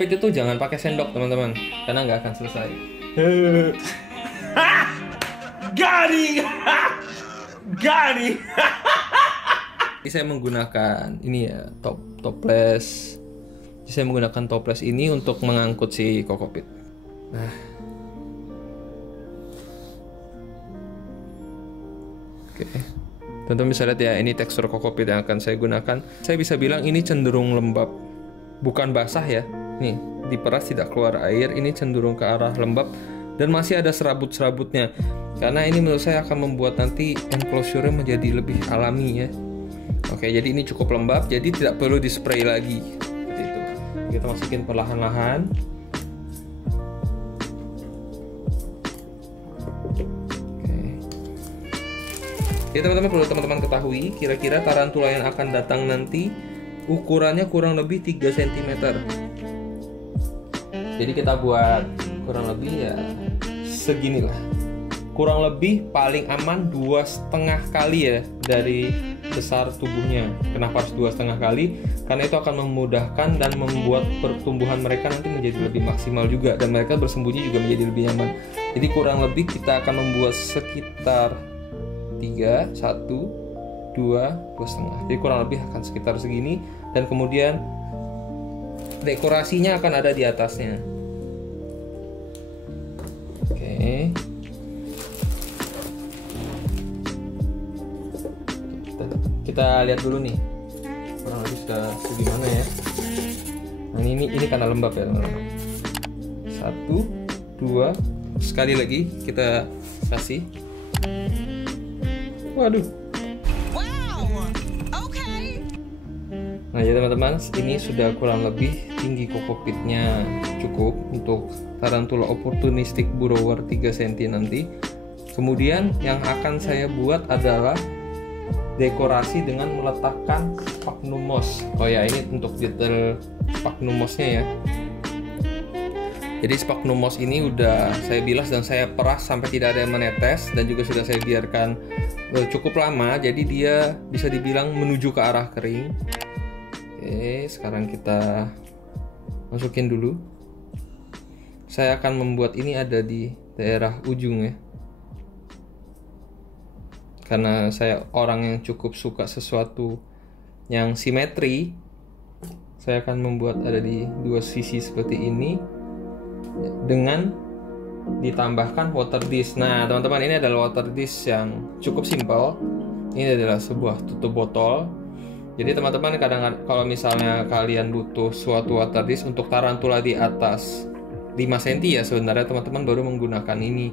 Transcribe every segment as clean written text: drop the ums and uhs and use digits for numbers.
kokopit itu jangan pakai sendok teman-teman, karena nggak akan selesai. Garing. Garing. Jadi saya menggunakan ini ya, toples. Jadi saya menggunakan toples ini untuk mengangkut si kokopit. Nah, oke. Teman-teman bisa lihat ya, ini tekstur kokopit yang akan saya gunakan. Saya bisa bilang ini cenderung lembab, bukan basah ya. Nih, diperas tidak keluar air, ini cenderung ke arah lembab dan masih ada serabut-serabutnya. Karena ini menurut saya akan membuat nanti enclosure-nya menjadi lebih alami ya. Oke, jadi ini cukup lembab, jadi tidak perlu dispray lagi. Seperti itu. Kita masukin perlahan-lahan. Ya teman-teman, perlu teman-teman ketahui, kira-kira tarantula yang akan datang nanti ukurannya kurang lebih 3 cm. Jadi kita buat kurang lebih ya seginilah. Kurang lebih paling aman 2,5 kali ya dari besar tubuhnya. Kenapa harus 2,5 kali? Karena itu akan memudahkan dan membuat pertumbuhan mereka nanti menjadi lebih maksimal juga, dan mereka bersembunyi juga menjadi lebih nyaman. Jadi kurang lebih kita akan membuat sekitar 3, 1, 2, 2,5. Jadi kurang lebih akan sekitar segini, dan kemudian dekorasinya akan ada di atasnya. Oke. Kita lihat dulu nih. Kurang lebih sudah segimana ya. Nah, ini karena lembab ya, teman-teman. 1, 2, sekali lagi kita kasih. Waduh. Wow. Okay. Nah ya teman-teman, ini sudah kurang lebih tinggi kokopitnya, cukup untuk tarantula opportunistic burrower 3 cm nanti. Kemudian yang akan saya buat adalah dekorasi dengan meletakkan sphagnum moss. Oh ya, ini untuk detail sphagnum mossnya ya. Jadi sphagnum moss ini udah saya bilas dan saya peras sampai tidak ada yang menetes, dan juga sudah saya biarkan cukup lama, jadi dia bisa dibilang menuju ke arah kering. Oke, sekarang kita masukin dulu. Saya akan membuat ini ada di daerah ujung ya, karena saya orang yang cukup suka sesuatu yang simetri. Saya akan membuat ada di dua sisi seperti ini dengan ditambahkan water dish. Nah teman-teman, ini adalah water dish yang cukup simpel. Ini adalah sebuah tutup botol. Jadi teman-teman, kadang kalau misalnya kalian butuh suatu water dish untuk tarantula di atas 5 cm ya, sebenarnya teman-teman baru menggunakan ini.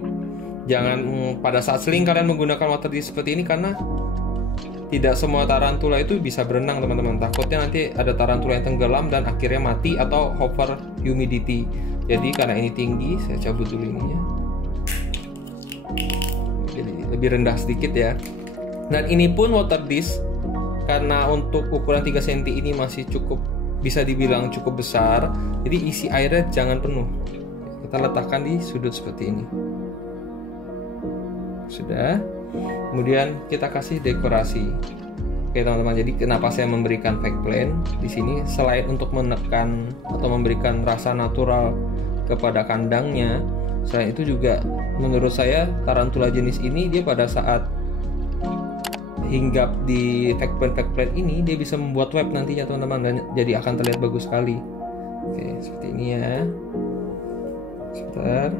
Jangan pada saat seling kalian menggunakan water dish seperti ini, karena tidak semua tarantula itu bisa berenang teman-teman. Takutnya nanti ada tarantula yang tenggelam dan akhirnya mati, atau over humidity. Jadi karena ini tinggi, saya cabut dulu ininya. Jadi lebih rendah sedikit ya. Dan ini pun water dish, karena untuk ukuran 3 cm ini masih cukup, bisa dibilang cukup besar. Jadi isi airnya jangan penuh. Kita letakkan di sudut seperti ini. Sudah. Kemudian kita kasih dekorasi. Oke teman-teman, jadi kenapa saya memberikan fake plane di sini, selain untuk menekan atau memberikan rasa natural kepada kandangnya, selain itu juga menurut saya tarantula jenis ini, dia pada saat hinggap di fake plane ini, dia bisa membuat web nantinya teman-teman, dan jadi akan terlihat bagus sekali. Oke, seperti ini ya. Sebentar.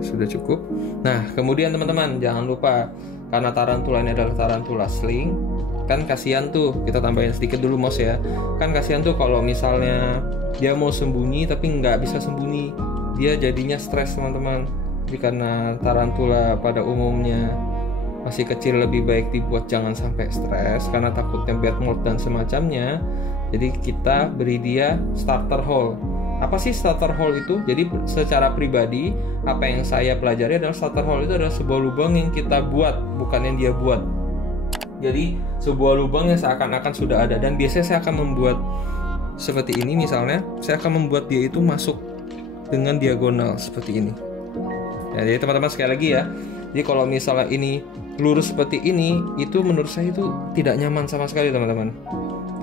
Sudah cukup. Nah kemudian teman-teman, jangan lupa, karena tarantula ini adalah tarantula sling, kan kasihan tuh, kita tambahin sedikit dulu moss ya. Kan kasihan tuh kalau misalnya dia mau sembunyi tapi nggak bisa sembunyi, dia jadinya stres teman-teman. Jadi karena tarantula pada umumnya masih kecil, lebih baik dibuat jangan sampai stres, karena takutnya bad mold dan semacamnya. Jadi kita beri dia starter hole. Apa sih starter hole itu? Jadi secara pribadi, apa yang saya pelajari adalah starter hole itu adalah sebuah lubang yang kita buat, bukan yang dia buat. Jadi sebuah lubang yang seakan-akan sudah ada, dan biasanya saya akan membuat seperti ini. Misalnya saya akan membuat dia itu masuk dengan diagonal seperti ini ya. Jadi teman-teman, sekali lagi ya, jadi kalau misalnya ini lurus seperti ini, itu menurut saya itu tidak nyaman sama sekali teman-teman.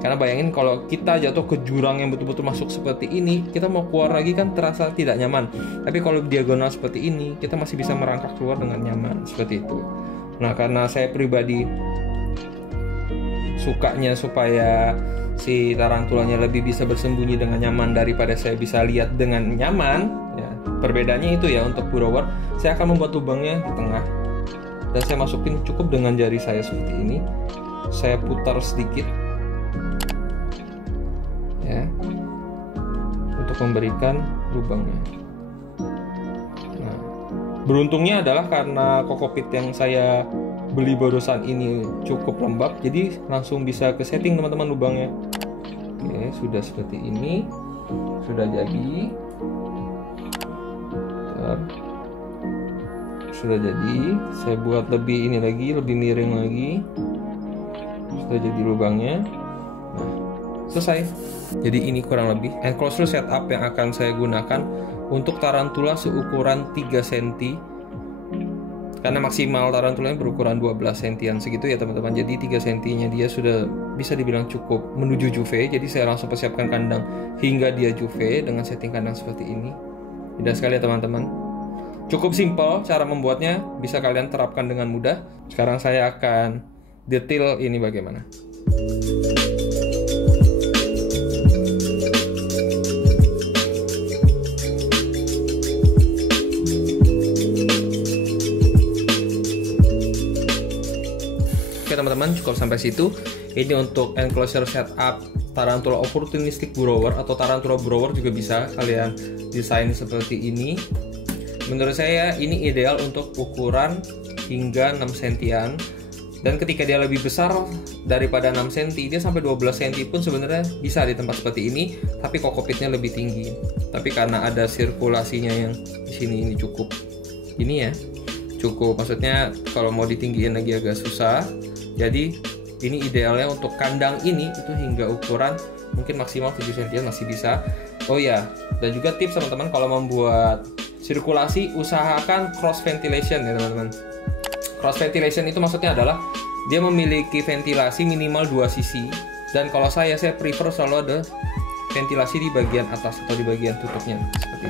Karena bayangin kalau kita jatuh ke jurang yang betul-betul masuk seperti ini, kita mau keluar lagi kan terasa tidak nyaman. Tapi kalau diagonal seperti ini, kita masih bisa merangkak keluar dengan nyaman, seperti itu. Nah, karena saya pribadi sukanya supaya si tarantulanya lebih bisa bersembunyi dengan nyaman daripada saya bisa lihat dengan nyaman, ya, perbedaannya itu ya. Untuk burrower, saya akan membuat lubangnya di tengah dan saya masukin cukup dengan jari saya seperti ini. Saya putar sedikit ya, untuk memberikan lubangnya. Nah, beruntungnya adalah karena kokopit yang saya beli barusan ini cukup lembab, jadi langsung bisa ke setting teman-teman lubangnya. Oke, sudah seperti ini, sudah jadi. Sudah jadi, saya buat lebih ini lagi, lebih miring lagi. Sudah jadi lubangnya. Nah, selesai. Jadi ini kurang lebih enclosure setup yang akan saya gunakan untuk tarantula seukuran 3 cm. Karena maksimal tarantulanya berukuran 12 cm segitu ya teman-teman. Jadi 3 cm-nya dia sudah bisa dibilang cukup menuju juve. Jadi saya langsung persiapkan kandang hingga dia juve dengan setting kandang seperti ini. Mudah sekali ya teman-teman. Cukup simpel cara membuatnya, bisa kalian terapkan dengan mudah. Sekarang saya akan detail ini bagaimana. Teman-teman, cukup sampai situ. Ini untuk enclosure setup tarantula opportunistic burrower atau tarantula burrower juga bisa kalian desain seperti ini. Menurut saya ini ideal untuk ukuran hingga 6 cm. Dan ketika dia lebih besar daripada 6 cm, dia sampai 12 cm pun sebenarnya bisa di tempat seperti ini, tapi kokopitnya lebih tinggi. Tapi karena ada sirkulasinya yang di sini ini cukup. Ini ya. Cukup, maksudnya kalau mau ditinggiin lagi agak susah. Jadi ini idealnya untuk kandang ini itu hingga ukuran mungkin maksimal 7 cm masih bisa. Oh ya, dan juga tips teman-teman kalau membuat sirkulasi usahakan cross ventilation ya teman-teman. Cross ventilation itu maksudnya adalah dia memiliki ventilasi minimal 2 sisi. Dan kalau saya prefer selalu ada ventilasi di bagian atas atau di bagian tutupnya seperti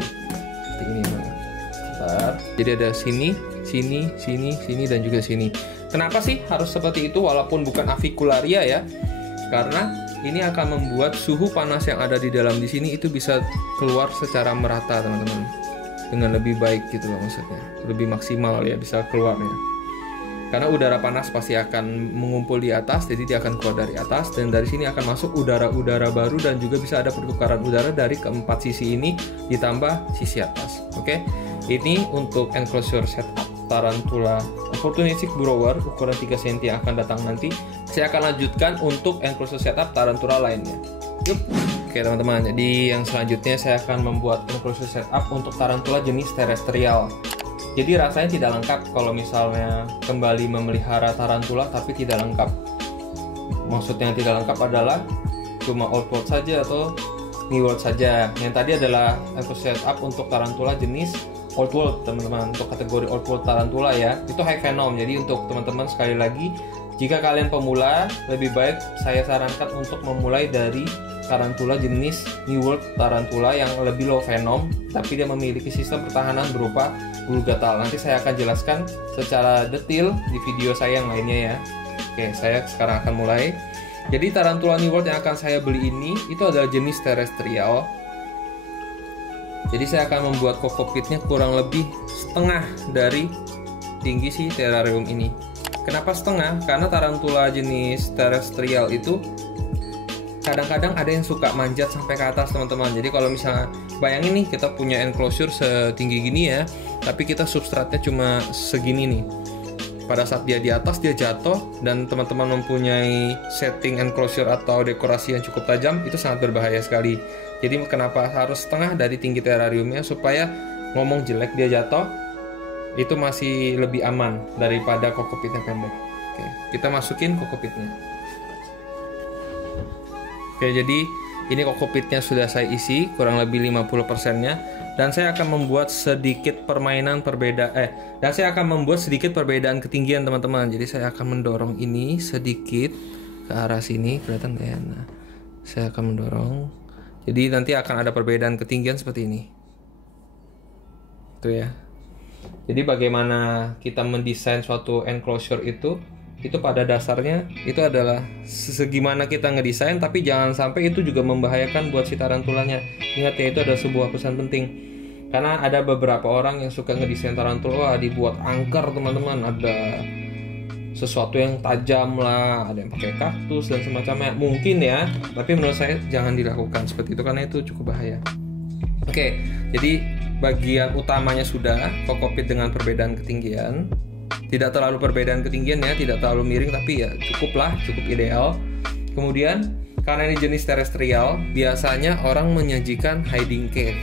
ini teman-teman. Jadi ada sini, sini, sini, sini dan juga sini. Kenapa sih harus seperti itu walaupun bukan avicularia ya? Karena ini akan membuat suhu panas yang ada di dalam di sini itu bisa keluar secara merata teman-teman. Dengan lebih baik gitu loh maksudnya. Lebih maksimal ya bisa keluarnya. Karena udara panas pasti akan mengumpul di atas, jadi dia akan keluar dari atas dan dari sini akan masuk udara-udara baru dan juga bisa ada pertukaran udara dari keempat sisi ini ditambah sisi atas. Oke. Ini untuk enclosure setup tarantula opportunistic burrower ukuran 3 cm yang akan datang nanti. Saya akan lanjutkan untuk enclosure setup tarantula lainnya. Yuk. Oke teman-teman, jadi yang selanjutnya saya akan membuat enclosure setup untuk tarantula jenis terestrial. Jadi rasanya tidak lengkap kalau misalnya kembali memelihara tarantula tapi tidak lengkap. Maksudnya yang tidak lengkap adalah cuma old world saja atau new world saja. Yang tadi adalah enclosure setup untuk tarantula jenis old world teman-teman, untuk kategori old world tarantula ya, itu high venom. Jadi untuk teman-teman sekali lagi, jika kalian pemula, lebih baik saya sarankan untuk memulai dari tarantula jenis new world tarantula yang lebih low venom, tapi dia memiliki sistem pertahanan berupa bulu gatal. Nanti saya akan jelaskan secara detail di video saya yang lainnya ya. Oke, saya sekarang akan mulai. Jadi tarantula new world yang akan saya beli ini itu adalah jenis terestrial. Jadi saya akan membuat kokopitnya kurang lebih setengah dari tinggi si terrarium ini. Kenapa setengah? Karena tarantula jenis terestrial itu kadang-kadang ada yang suka manjat sampai ke atas teman-teman. Jadi kalau misalnya bayangin nih kita punya enclosure setinggi gini ya, tapi kita substratnya cuma segini nih. Pada saat dia di atas dia jatuh dan teman-teman mempunyai setting enclosure atau dekorasi yang cukup tajam, itu sangat berbahaya sekali. Jadi kenapa harus setengah dari tinggi terrariumnya, supaya ngomong jelek dia jatuh itu masih lebih aman daripada kokopitnya pendek. Oke, kita masukin kokopitnya. Oke, jadi ini kokopitnya sudah saya isi kurang lebih 50%-nya. Dan saya akan membuat sedikit perbedaan ketinggian teman-teman. Jadi saya akan mendorong ini sedikit ke arah sini, kelihatan ya. Nah, Saya akan mendorong. Jadi nanti akan ada perbedaan ketinggian seperti ini. Itu ya. Jadi bagaimana kita mendesain suatu enclosure itu pada dasarnya itu adalah segimana kita ngedesain, tapi jangan sampai itu juga membahayakan buat si tarantulanya. Ingat ya, itu ada sebuah pesan penting. Karena ada beberapa orang yang suka ngedesain tarantula, dibuat angker teman-teman, ada sesuatu yang tajam lah, ada yang pakai kaktus dan semacamnya, mungkin ya, tapi menurut saya jangan dilakukan seperti itu karena itu cukup bahaya. Oke, jadi bagian utamanya sudah kokopit dengan perbedaan ketinggian, tidak terlalu perbedaan ketinggian ya, tidak terlalu miring, tapi ya cukup ideal. Kemudian karena ini jenis terestrial, biasanya orang menyajikan hiding cave.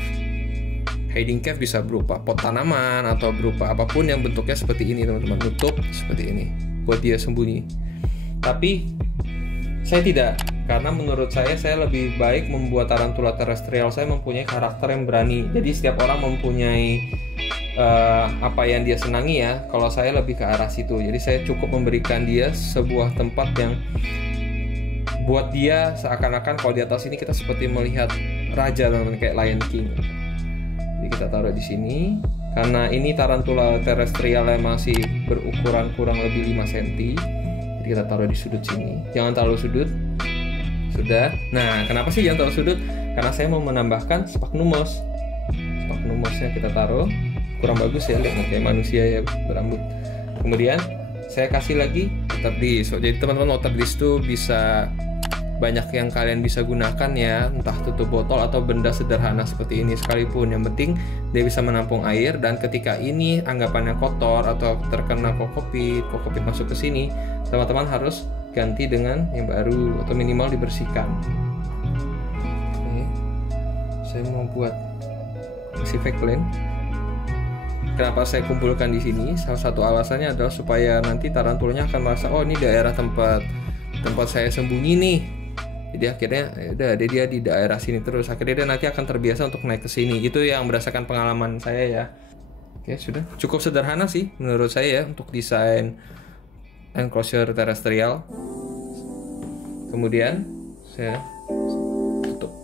Hiding cave bisa berupa pot tanaman atau berupa apapun yang bentuknya seperti ini teman-teman, nutup seperti ini buat dia sembunyi. Tapi saya tidak, karena menurut saya lebih baik membuat tarantula terestrial saya mempunyai karakter yang berani. Jadi setiap orang mempunyai apa yang dia senangi ya. Kalau saya lebih ke arah situ. Jadi saya cukup memberikan dia sebuah tempat yang buat dia seakan-akan kalau di atas ini kita seperti melihat raja teman-teman, kayak Lion King. Jadi kita taruh di sini. Karena ini tarantula terestrial yang masih berukuran kurang lebih 5 cm. Jadi kita taruh di sudut sini. Jangan terlalu sudut. Sudah. Nah, kenapa sih jangan terlalu sudut? Karena saya mau menambahkan sphagnum moss. Sphagnum mossnya kita taruh. Kurang bagus ya, lihat kayak manusia ya berambut. Kemudian saya kasih lagi water dish. Jadi teman-teman, water dish itu bisa banyak yang kalian bisa gunakan ya, entah tutup botol atau benda sederhana seperti ini sekalipun. Yang penting dia bisa menampung air, dan ketika ini anggapannya kotor atau terkena kokopit masuk ke sini, teman-teman harus ganti dengan yang baru atau minimal dibersihkan. Oke. Saya mau buat fake plane. Kenapa saya kumpulkan di sini? Salah satu alasannya adalah supaya nanti tarantulanya akan merasa, oh ini daerah tempat saya sembunyi nih. Jadi akhirnya udah dia di daerah sini terus. Akhirnya dia nanti akan terbiasa untuk naik ke sini. Itu yang berdasarkan pengalaman saya ya. Oke, sudah cukup sederhana sih menurut saya ya untuk desain enclosure terestrial. Kemudian saya tutup.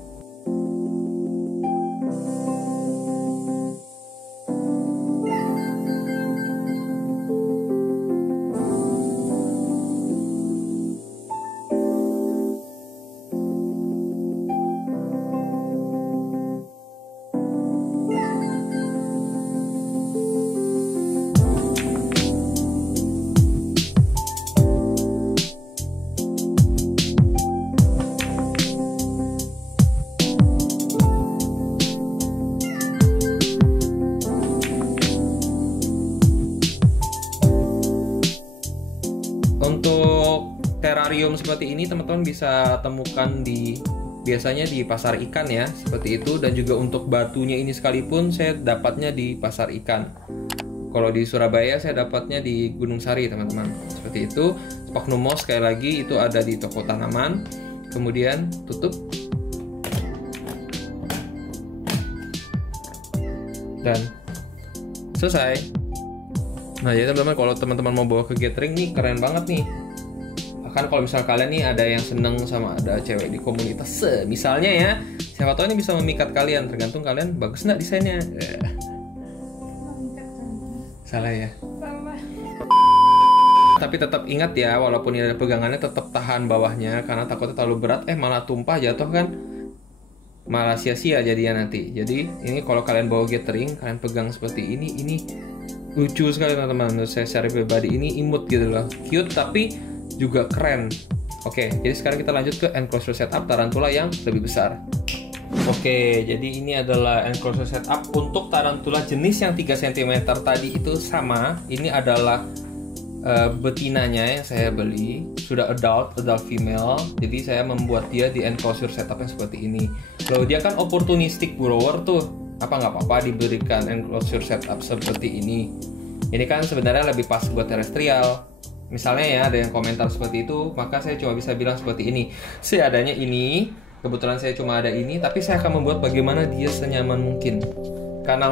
Untuk terarium seperti ini teman-teman bisa temukan biasanya di pasar ikan ya, seperti itu. Dan juga untuk batunya ini sekalipun saya dapatnya di pasar ikan. Kalau di Surabaya saya dapatnya di Gunung Sari teman-teman, seperti itu. Sphagnum moss sekali lagi itu ada di toko tanaman. Kemudian tutup dan selesai. Nah jadi teman-teman, kalau teman-teman mau bawa ke gathering nih keren banget nih. Kan kalau misal kalian nih ada yang seneng sama ada cewek di komunitas misalnya ya, siapa tahu ini bisa memikat kalian, tergantung kalian bagus nggak desainnya. Salah ya. Tapi tetap ingat ya, walaupun ini ada pegangannya tetap tahan bawahnya, karena takutnya terlalu berat malah tumpah jatuh kan, malah sia-sia jadinya nanti. Jadi ini kalau kalian bawa gathering, kalian pegang seperti ini lucu sekali teman-teman. Menurut saya secara pribadi ini imut gitu loh, cute tapi juga keren. Oke, jadi sekarang kita lanjut ke enclosure setup tarantula yang lebih besar. Oke, jadi ini adalah enclosure setup untuk tarantula jenis yang 3 cm tadi itu sama. Ini adalah betinanya yang saya beli, sudah adult female. Jadi saya membuat dia di enclosure setup yang seperti ini. Loh, dia kan opportunistic grower tuh, nggak apa-apa diberikan enclosure setup seperti ini. Ini kan sebenarnya lebih pas buat terestrial. Misalnya ya ada yang komentar seperti itu, maka saya cuma bisa bilang seperti ini. Seadanya ini, kebetulan saya cuma ada ini, tapi saya akan membuat bagaimana dia senyaman mungkin. Karena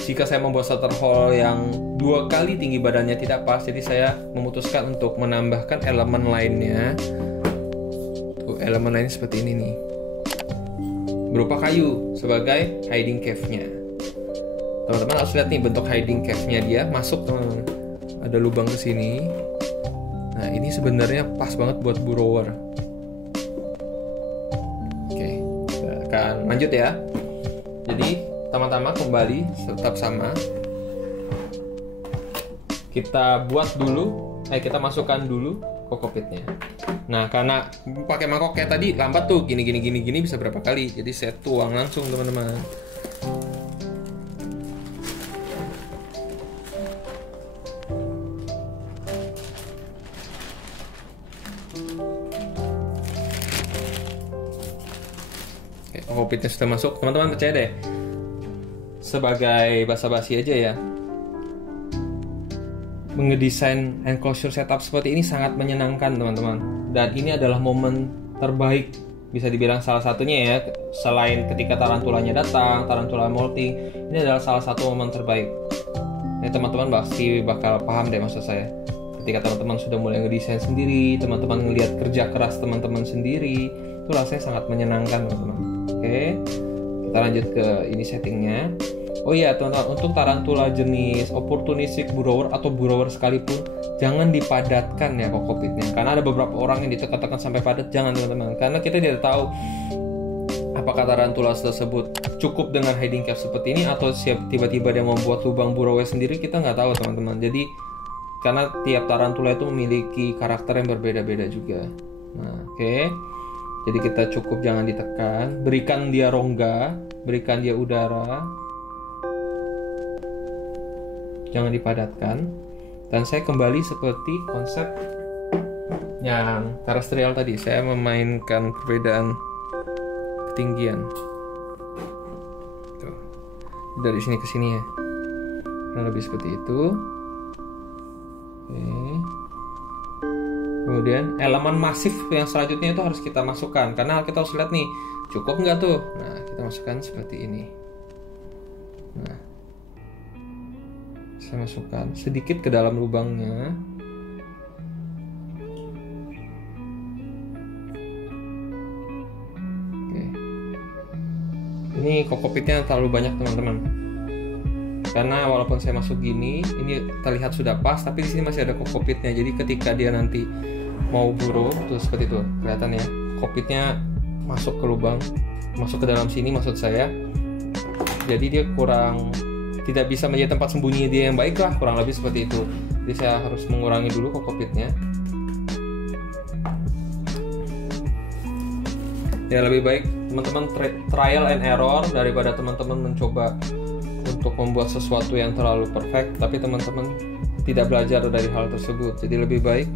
jika saya membuat starter hole yang 2 kali tinggi badannya tidak pas, jadi saya memutuskan untuk menambahkan elemen lainnya. elemen lain seperti ini nih, berupa kayu sebagai hiding cave-nya. Teman-teman harus lihat nih bentuk hiding cave-nya, dia masuk teman-teman. Ada lubang ke sini. Nah, ini sebenarnya pas banget buat burrower. Oke, kita akan lanjut ya. Jadi, teman-teman kembali tetap sama. Kita buat dulu, kita masukkan dulu kokopitnya. Nah, karena pakai mangkok kayak tadi lambat tuh, gini bisa berapa kali. Jadi saya tuang langsung teman-teman. Kokopitnya sudah masuk, teman-teman percaya deh. Sebagai basa-basi aja ya, mengedesain enclosure setup seperti ini sangat menyenangkan teman-teman. Dan ini adalah momen terbaik, bisa dibilang salah satunya ya, selain ketika tarantulanya datang, tarantula molting, ini adalah salah satu momen terbaik. Ini teman-teman pasti bakal paham deh maksud saya. Ketika teman-teman sudah mulai ngedesain sendiri, teman-teman ngelihat kerja keras teman-teman sendiri, itu rasanya sangat menyenangkan teman-teman. Oke, kita lanjut ke ini settingnya. Oh iya teman-teman, untuk tarantula jenis opportunistic burrower atau burrower sekalipun, jangan dipadatkan ya kokopitnya. Karena ada beberapa orang yang ditekan-tekan sampai padat, jangan teman-teman. Karena kita tidak tahu apakah tarantula tersebut cukup dengan hiding cave seperti ini, atau tiba-tiba dia membuat lubang burrower sendiri, kita nggak tahu teman-teman. Jadi karena tiap tarantula itu memiliki karakter yang berbeda-beda juga. Nah, oke. Jadi kita cukup jangan ditekan, berikan dia rongga, berikan dia udara, jangan dipadatkan. Dan saya kembali seperti konsep yang terestrial tadi, saya memainkan perbedaan ketinggian. Tuh. Dari sini ke sini ya, kurang lebih seperti itu. Oke. Kemudian elemen masif yang selanjutnya itu harus kita masukkan, karena kita harus lihat nih cukup nggak tuh. Nah, kita masukkan seperti ini. Nah, saya masukkan sedikit ke dalam lubangnya. Oke. Ini kokopitnya terlalu banyak teman-teman. Karena walaupun saya masuk gini, ini terlihat sudah pas, tapi di sini masih ada kokopitnya. Jadi ketika dia nanti mau burrow, tuh seperti itu, kelihatan ya, kokopitnya masuk ke lubang, masuk ke dalam sini maksud saya. Jadi dia kurang, tidak bisa menjadi tempat sembunyi dia yang baik lah, kurang lebih seperti itu. Jadi saya harus mengurangi dulu kokopitnya. Ya lebih baik teman-teman trial and error daripada teman-teman mencoba untuk membuat sesuatu yang terlalu perfect, tapi teman-teman tidak belajar dari hal tersebut. Jadi lebih baik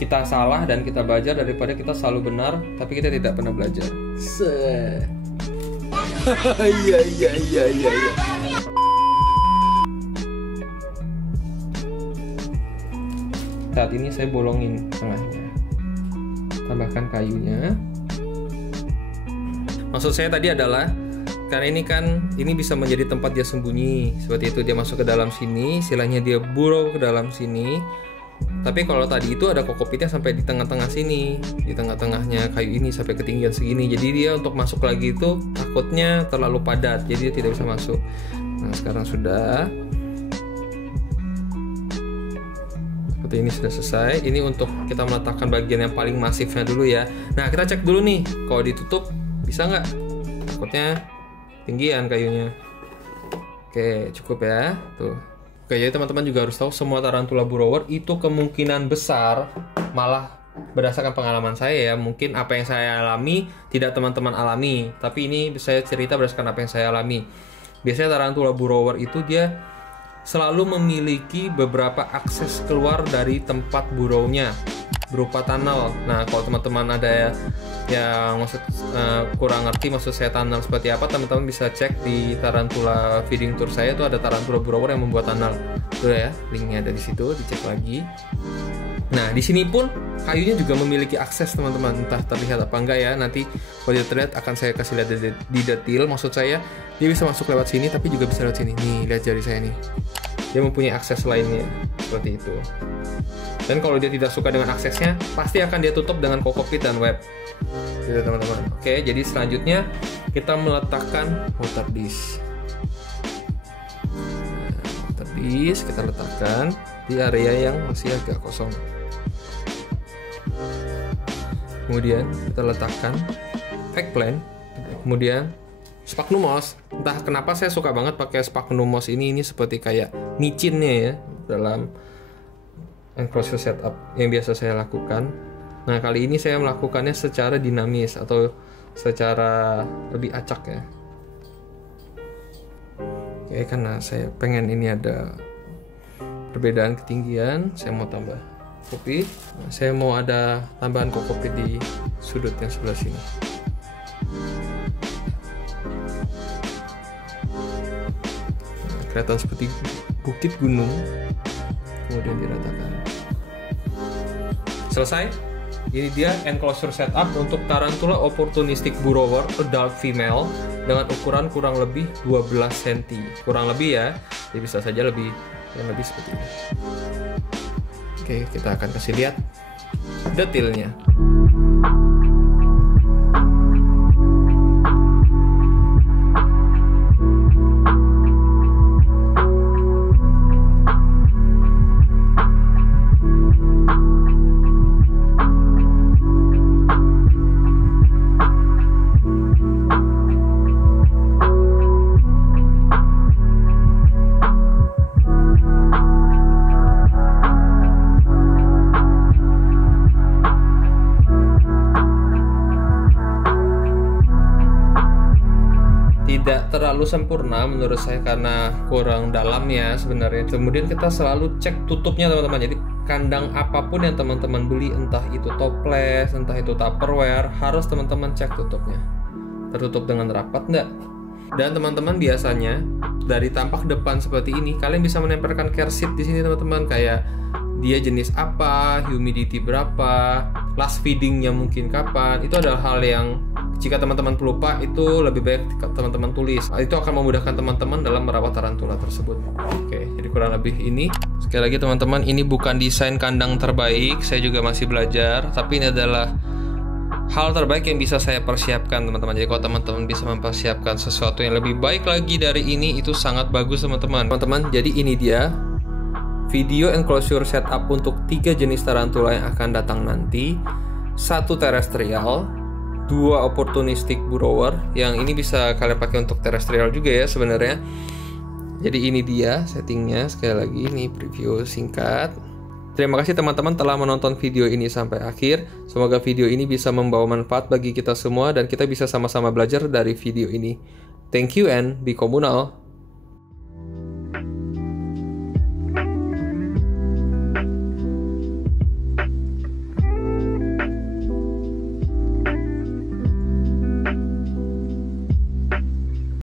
kita salah dan kita belajar daripada kita selalu benar tapi kita tidak pernah belajar. Iya. Saat ini saya bolongin tengahnya, tambahkan kayunya. Maksud saya tadi adalah karena ini kan, ini bisa menjadi tempat dia sembunyi. Seperti itu, dia masuk ke dalam sini, istilahnya dia burrow ke dalam sini. Tapi kalau tadi itu ada kokopitnya sampai di tengah-tengah sini, di tengah-tengahnya kayu ini sampai ketinggian segini. Jadi dia untuk masuk lagi itu takutnya terlalu padat, jadi dia tidak bisa masuk. Nah sekarang sudah. Seperti ini sudah selesai. Ini untuk kita meletakkan bagian yang paling masifnya dulu ya. Nah kita cek dulu nih, kalau ditutup bisa nggak? Takutnya tinggian kayunya. Oke, cukup ya. Tuh. Oke, jadi teman-teman juga harus tahu semua tarantula burrower itu kemungkinan besar, malah berdasarkan pengalaman saya ya, mungkin apa yang saya alami tidak teman-teman alami, tapi ini saya cerita berdasarkan apa yang saya alami. Biasanya tarantula burrower itu dia selalu memiliki beberapa akses keluar dari tempat burrownya berupa tunnel. Nah, kalau teman-teman ada yang kurang ngerti maksud saya tunnel seperti apa, teman-teman bisa cek di tarantula feeding tour saya, itu ada tarantula burrower yang membuat tunnel. Tuh ya, linknya ada di situ, dicek lagi. Nah, di sini pun kayunya juga memiliki akses teman-teman, entah terlihat apa enggak ya. Nanti kalau dia terlihat akan saya kasih lihat di detail. Maksud saya dia bisa masuk lewat sini, tapi juga bisa lewat sini. Nih, lihat jari saya nih. Dia mempunyai akses lainnya seperti itu. Dan kalau dia tidak suka dengan aksesnya, pasti akan dia tutup dengan kokopit dan web. gitu teman-teman. Oke, jadi selanjutnya kita meletakkan water dish. Water dish kita letakkan di area yang masih agak kosong. Kemudian kita letakkan eggplant, kemudian sphagnum moss. Entah kenapa saya suka banget pakai sphagnum moss ini seperti kayak micinnya ya dalam enclosure setup yang biasa saya lakukan. Nah, kali ini saya melakukannya secara dinamis atau secara lebih acak ya. Oke, karena saya pengen ini ada perbedaan ketinggian, saya mau tambah kopi. Nah, saya mau ada tambahan kokopit di sudut yang sebelah sini. Nah, kelihatan seperti bukit gunung, kemudian diratakan. Selesai. Ini dia enclosure setup untuk tarantula opportunistic burrower adult female dengan ukuran kurang lebih 12 cm. Kurang lebih ya, jadi bisa saja lebih seperti ini. Oke, kita akan kasih lihat detailnya. Tidak terlalu sempurna menurut saya karena kurang dalam ya sebenarnya. Kemudian kita selalu cek tutupnya teman-teman. Jadi kandang apapun yang teman-teman beli, entah itu toples, entah itu tupperware, harus teman-teman cek tutupnya. Tertutup dengan rapat enggak? Dan teman-teman biasanya dari tampak depan seperti ini, kalian bisa menempelkan care sheet di sini teman-teman, kayak dia jenis apa, humidity berapa, last feedingnya mungkin kapan. Itu adalah hal yang jika teman-teman pelupa, itu lebih baik teman-teman tulis. Itu akan memudahkan teman-teman dalam merawat tarantula tersebut. Oke, jadi kurang lebih ini. Sekali lagi teman-teman, ini bukan desain kandang terbaik. Saya juga masih belajar, tapi ini adalah hal terbaik yang bisa saya persiapkan teman-teman. Jadi kalau teman-teman bisa mempersiapkan sesuatu yang lebih baik lagi dari ini, itu sangat bagus teman-teman. Teman-teman, jadi ini dia video enclosure setup untuk 3 jenis tarantula yang akan datang nanti. 1 terrestrial, 2 opportunistic burrower, yang ini bisa kalian pakai untuk terrestrial juga ya sebenarnya. Jadi ini dia settingnya. Sekali lagi ini preview singkat. Terima kasih teman-teman telah menonton video ini sampai akhir. Semoga video ini bisa membawa manfaat bagi kita semua dan kita bisa sama-sama belajar dari video ini. Thank you and be komunal.